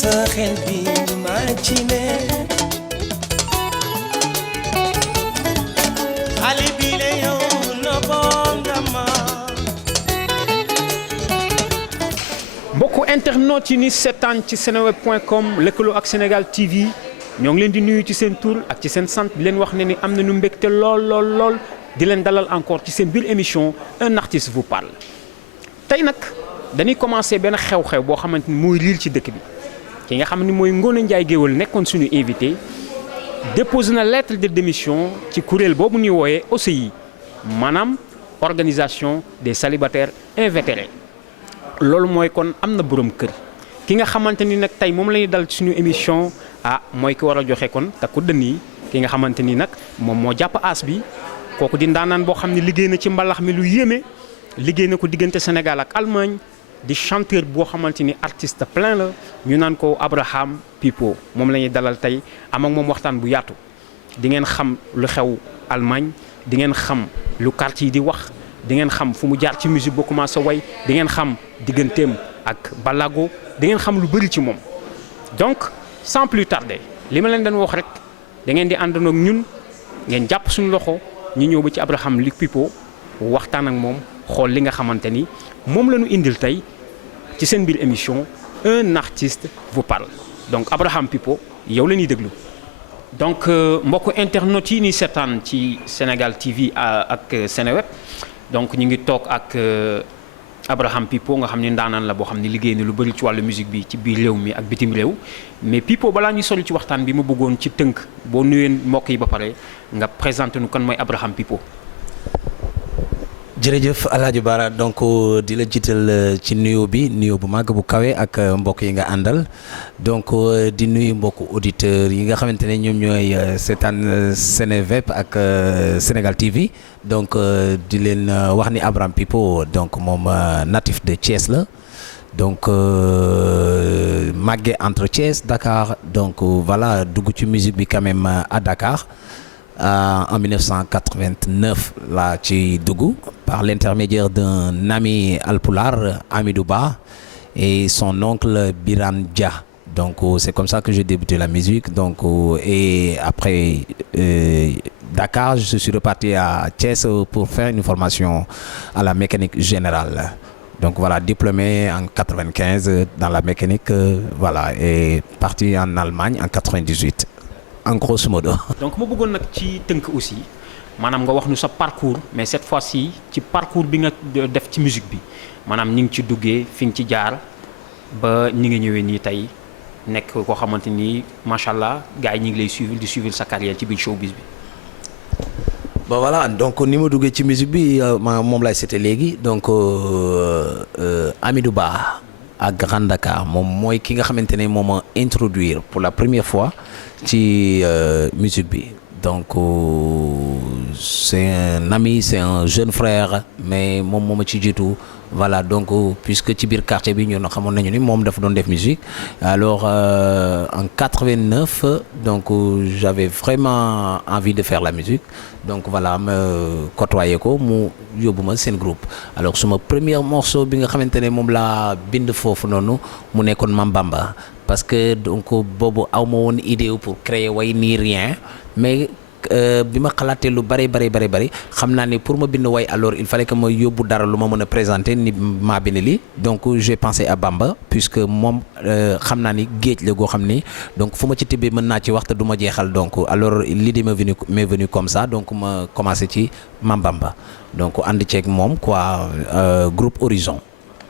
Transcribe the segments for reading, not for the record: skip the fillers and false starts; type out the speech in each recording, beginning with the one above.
sa xel bi maa ci ne xale bi la yow na bonga ma mbokku internet yi ni seetaan ci seneweb.com lëkkaloo ak Sénégal TV ñoo ngi leen di nuyu ci seen tur ak ci seen sant di leen wax ne ni am nañu mbégte lool di leen dalal encore ci seen biir émission un artiste vous parle. tey nag dañuy commencé benn xew-xew boo xamante ni mooy riil ci dëkk bi ki nga xam ni mooy Ngoné Ndiaye Géwël nekkoon suñu invité déposé na lettre de démission ci kuréel boobu ñuy wooyee OCI maanaam organisation des célibataires invétérés. loolu mooy kon am na borom kër ki nga xamante ni nag tey moom la ñuy dal ci suñu émission mooy ki war a joxe kon takku dënn yi ki nga xamante ni nag moom moo jàpp aas bi kooku di ndaanaan boo xam ne liggéey na ci mbalax mi lu yéeme liggéey na ko diggante Sénégal ak Allemagne di chanteur boo xamante ni artiste plein la ñu naan ko Abraham Pipo moom la ñuy dalal tey am ak moom waxtaan bu yaatu di ngeen xam lu xew Allemagne di ngeen xam lu quartier yi di wax di ngeen xam fu mu jaar ci musique ba commencé way di ngeen xam digganteem ak Balago di ngeen xam lu bëri ci moom donc sans plus tarder li ma leen doon wax rek da ngeen di àndandoo ak ñun ngeen jàpp suñu loxo ñu ñëw ba ci Abraham Luc Pipo waxtaan ak moom xool li nga xamante ni moom la ñu indil tey ci seen biir émission un artiste vous parle donc Abraham Pipo yow la ñuy déglu donc mbokku internet yi ni seetaan ci Sénégal TV ak Seneweb donc ñu ngi toog ak Abraham Pipo nga xam ne ndaanaan la boo xam ne liggéey na lu bëri ci wàllu musique bi ci biir réew mi ak bitim réew mais Pipo balaa ñuy sori ci waxtaan bi ma bëggoon ci tënk boo nuyee mbokk yi ba pare nga présenté nu kan mooy Abraham Pipo. jërëjëf Alaaji Bara donc di la jiital ci nuyoo bu màgg bu kawe ak mbokk yi nga àndal donc di nuyu mbokku auditeurs yi nga xamante ne ñoom ñooy seetaan Seneweb ak Sénégal TV donc di leen wax ni Abraham Pipo donc moom natif de Thiès la donc màggee entre Thiès Dakar donc voilà dugg ci musique bi quand même à Dakar. En 1989 laa ci dugg par l'intermédiaire d'un ami alpulaar Amidou Ba et son oncle Biran Dia donc c'est comme ça que j'ai débuté la musique donc et après Dakar je suis reparti à Thiès pour faire une formation à la mécanique générale donc voilà diplômé en 95 dans la mécanique voilà et parti en Allemagne en 98 en grosso modo. donc ma bëggoon nag ci tënk aussi maanaam nga wax nu sa parcours mais cette fois-ci ci parcours bi nga def ci musique bi maanaam ñi ngi ci duggee fi nga ci jaar ba ñi ngi ñëwee nii tey nekk koo xamante ni macha allah gars yi ñi ngi lay suivre sa carrière ci biir showbiz bi. bon voilà donc ni ma duggee ci musique bi moom lay cité léegi donc Amidou Ba à Grand Dakar moom mooy ki nga xamante ne moom a introduire pour la première fois ci musique bi donc c'est un ami c'est un jeune frère mais moom moo ma ci jiitu voilà donc puisque ci biir quartier bi ñun xamoon nañu ni moom dafa doon def musique alors en 89 donc j'avais vraiment envie de faire la musique donc voilà ma côtoyé ko mu yóbbu ma seen groupe alors suma premier morceau bi nga xamante ne moom laa bind foofu noonu mu nekkoon Mambamba parce que donc boobu aw ma woon idée pour créer way ni rien mais bi ma xalaatee lu bari xam naa ne pour ma bind way alors il fallait que ma yóbbu dara lu ma mën a présenter ni maa bind li donc j'ai pensé à Bamba puisque moom xam naa ni géej la goo xam ni donc fu ma ci tibbee mën naa ci wax te du ma jeexal donc alors l'idée m'est venue comme ça donc ma commencé ci Mambamba donc ànd ceeg moom quoi groupe Horizon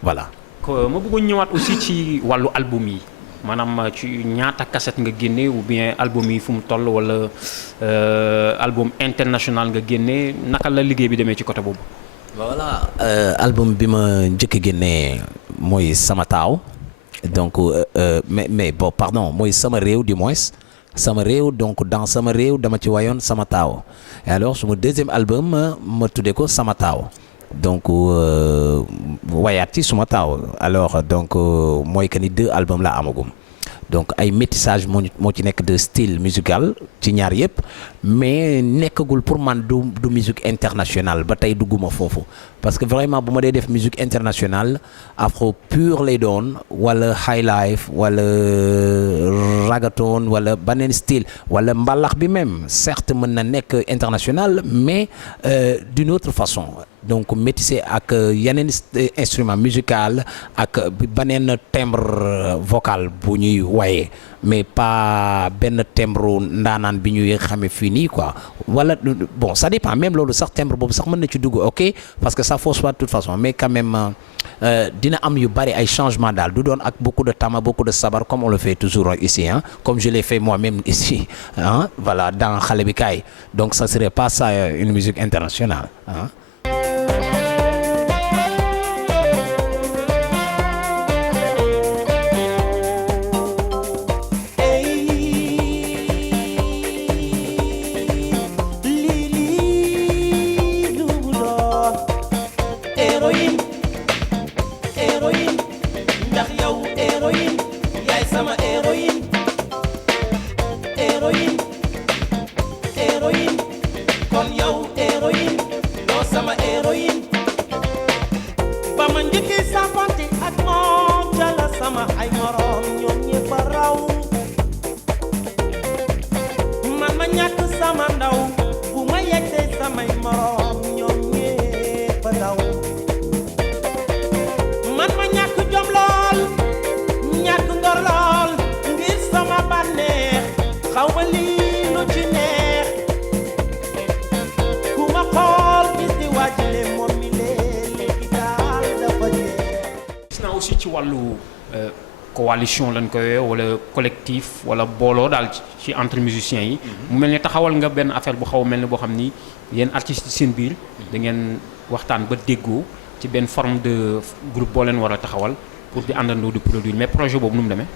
voilà. ma bëggoon ñëwaat aussi ci wàllu album yi. maanaam ci ñaata cassette nga génne ou bien album yi fu mu toll wala album international nga génne naka la liggéey bi demee ci côté boobu. voilà album bi ma njëkk a génne mooy sama taaw donc mais bon pardon mooy sama réew du moins sama réew donc dans sama réew dama ci wayoon sama taaw et alors suma deuxième album ma tuddee ko sama taaw. donc wayaat ci suma taaw alors donc mooy que ni 2 albums la amagum donc ay métissage moo ci nekk de style musical ci ñaar yëpp mais nekkagul pour man du musique internationale ba tey dugguma foofu parce que vraiment bu ma dee def musique internationale afro pur lay doon wala high life wala reggaeton wala beneen style wala mbalax bi même certes mën na nekk international mais d'une autre façon donc métissé ak yeneen instrument musical ak beneen timbre vocal bu ñuy waye mais pas benn timbre ndaanaan bi ñuy xame fii nii quoi wala bon ça dépend même loolu sax timbre boobu sax mën na ci dugg ok parce que ça fausse pas de toute façon mais quand même dina am yu bari ay changement daal du doon ak beaucoup de tama beaucoup de sabar comme on le fait toujours ici hein comme je l'ai fait moi-même ici hein voilà dans Xale bi Kaay donc ça serait pas ça une musique internationale hein. ci wàllu coalition lañ koy wala collectif wala booloo daal ci entre musiciens yi. mu mel ni taxawal nga benn affaire bu xaw a mel ni boo xam ni yéen artistes yi seen biir da ngeen waxtaan ba déggoo ci benn forme de groupe boo leen war a taxawal pour di àndandoo di produire mais projet boobu nu mu demee.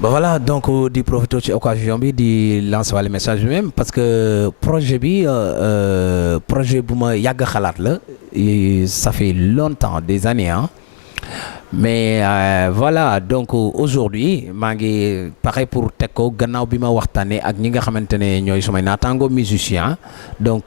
Bah voilà donc di profiter ci occasion bi di lancer wàllu message bi même parce que projet bi projet bu ma yàgg xalaat la ça fait longtemps des années hein. Mais voilà donc aujourd'hui maa ngi pare pour teg ko gannaaw bi ma waxtaanee ak ñi nga xamante ne ñooy sumay naataango musicien donc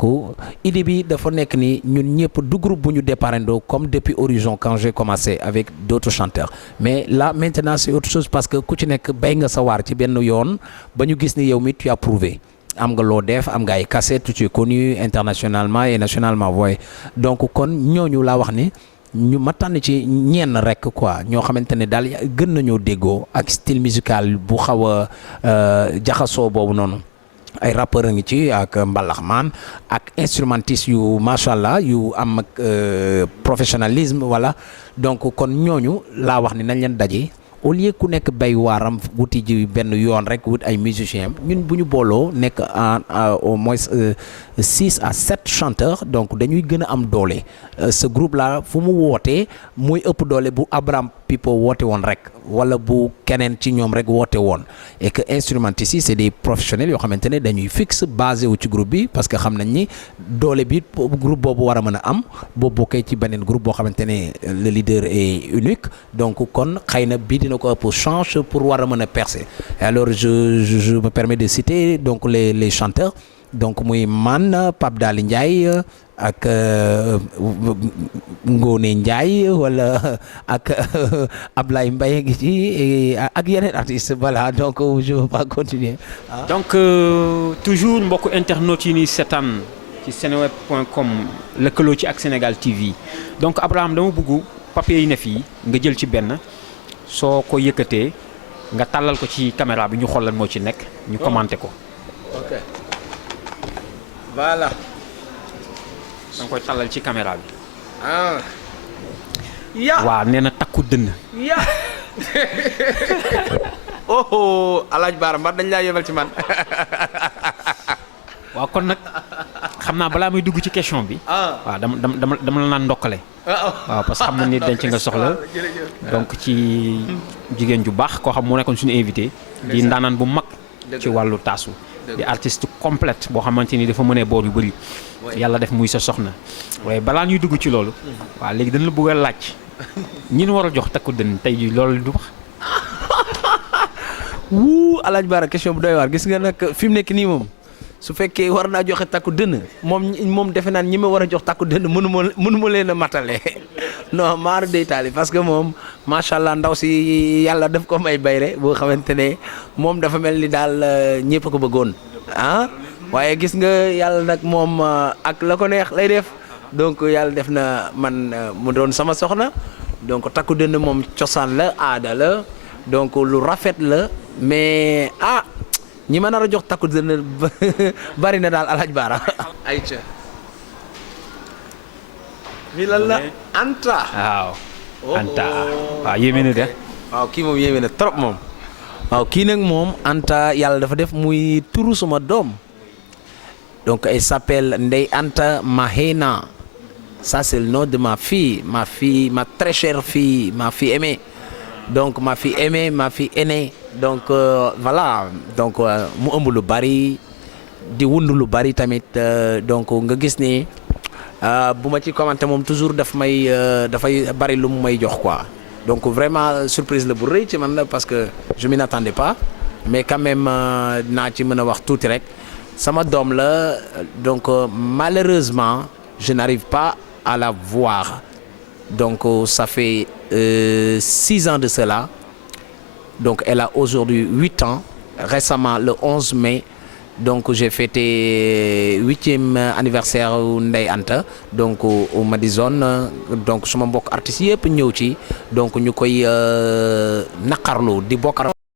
idée bi dafa nekk ni ñun ñëpp du groupe bu ñu départandoo comme depuis Horizon quand j'ai commencé avec d'autres chanteurs mais là maintenant c'est autre chose parce que ku ci nekk bay nga sa waar ci benn yoon ba ñu gis ni yow mi tu as prouvé am nga loo def am nga ay cassette tu es connu internationalement et nationalement voyez donc kon ñooñu laa wax ni ñu ma tànn ci ñenn rek quoi ñoo xamante ne daal gën nañoo déggoo ak style musical bu xaw a jaxasoo boobu noonu ay rappeurs a ngi ci ak mbalaxmaan ak instrumentistes yu macha allah yu am ak professionnalisme voilà donc kon ñooñu laa wax ni nañ leen daje au lieu ku nekk bay waaram wuti ji benn yoon rek wut ay musiciens ñun bu ñu booloo nekk au moins 6 à 7 chanteurs donc dañuy gën a am doole ce groupe là fu mu wootee muy ëpp doole bu Abraham Pipo woote woon rek wala bu keneen ci ñoom rek woote woon et que instrumentistes yi c'est des professionnels yoo xamante ne dañuy fixe basé wu ci groupe bi parce que xam nañ ni doole bi groupe boobu war a mën a am boo bokkee ci beneen groupe boo xamante ne le leader est unique donc kon xëy na bii dina ko ëpp chance pour war a mën a percer alors je me permets de citer donc les chanteurs donc muy man Pape Daly Ndiaye ak Ngone Ndiaye wala ak Ablaye Mbaye ngi ci ak yeneen artistes voilà donc je veux pas continuer donc toujours mbokku internautes yi ni seetaan ci seneweb.com lëkkaloo ci ak Sénégal TV donc Abraham dama bëgg papier yi ne fii nga jël ci benn soo ko yëkkatee nga tàllal ko ci caméra bi ñu xool lan moo ci nekk ñu commenté ko. ok voilà. da nga koy tàllal ci caméra bi. ah. ya waaw nee na takku dënn. ya oh Alaaji Baara Mbar dañ laa yebal ci man. waaw kon nag xam naa balaa muy dugg ci question bi. waaw dama la naan ndokkale. waaw parce que xam na ni dañ ci nga soxla. donc ci jigéen ju baax koo xam moo nekkoon suñu invité. di ndaanaan bu mag. ci wàllu taasu. di artiste complète boo xamante ni dafa mënee boor yu bëri. yàlla def muy sa soxna. waaye balaa ñuy dugg ci loolu. waaw léegi dañ la bëgg a laaj. ñi ñu war a jox takku dënn tey jii loolu du wax. Alaaji Bara question bu doy waar gis nga nag fi mu nekk nii moom su fekkee war naa joxe takku dënn moom defe naan ñi ma war a jox takku dënn mënu ma leen a matale non maaru day taali parce que moom macha allah ndaw si yàlla daf ko may bayre boo xamante ne moom dafa mel ni daal ñëpp a ko bëggoon ah waaye gis nga yàlla nag moom ak la ko neex lay def donc yàlla def na man mu doon sama soxna donc takku dënn moom cosaan la aada la donc lu rafet la mais ñi ma nar a jox takku dënn bari na daal Alaaji Bara ayca mi lan la Anta waaw Anta waaw yéeme na de waaw kii moom yéeme na trop moom waaw kii nag moom Anta yàlla dafa def muy turu suma doom donc elle s'appelle Ndeye Anta Mahena ça c'est le nom de ma fille ma très chère fille ma fille aimée donc ma fille aimée ma fille aînée donc voilà donc mu ëmb lu bari di wund lu bari tamit donc nga gis ni bu ma ci commenté moom toujours dafay bari lu mu may jox quoi donc vraiment surprise la bu rëy ci man la parce que je m'y attendais pas mais quand même naa ci mën a wax tuuti rek sama doom la donc malheureusement je n'arrive pas à la voir donc ça fait 6 ans de cela donc elle a aujourd'hui 8 ans récemment le 11 mai donc j'ai fêté 8e anniversaire Ndeye Anta donc au Madison donc suma mbokk artistes yëpp ñëw ci donc ñu koy naqarlu di bokk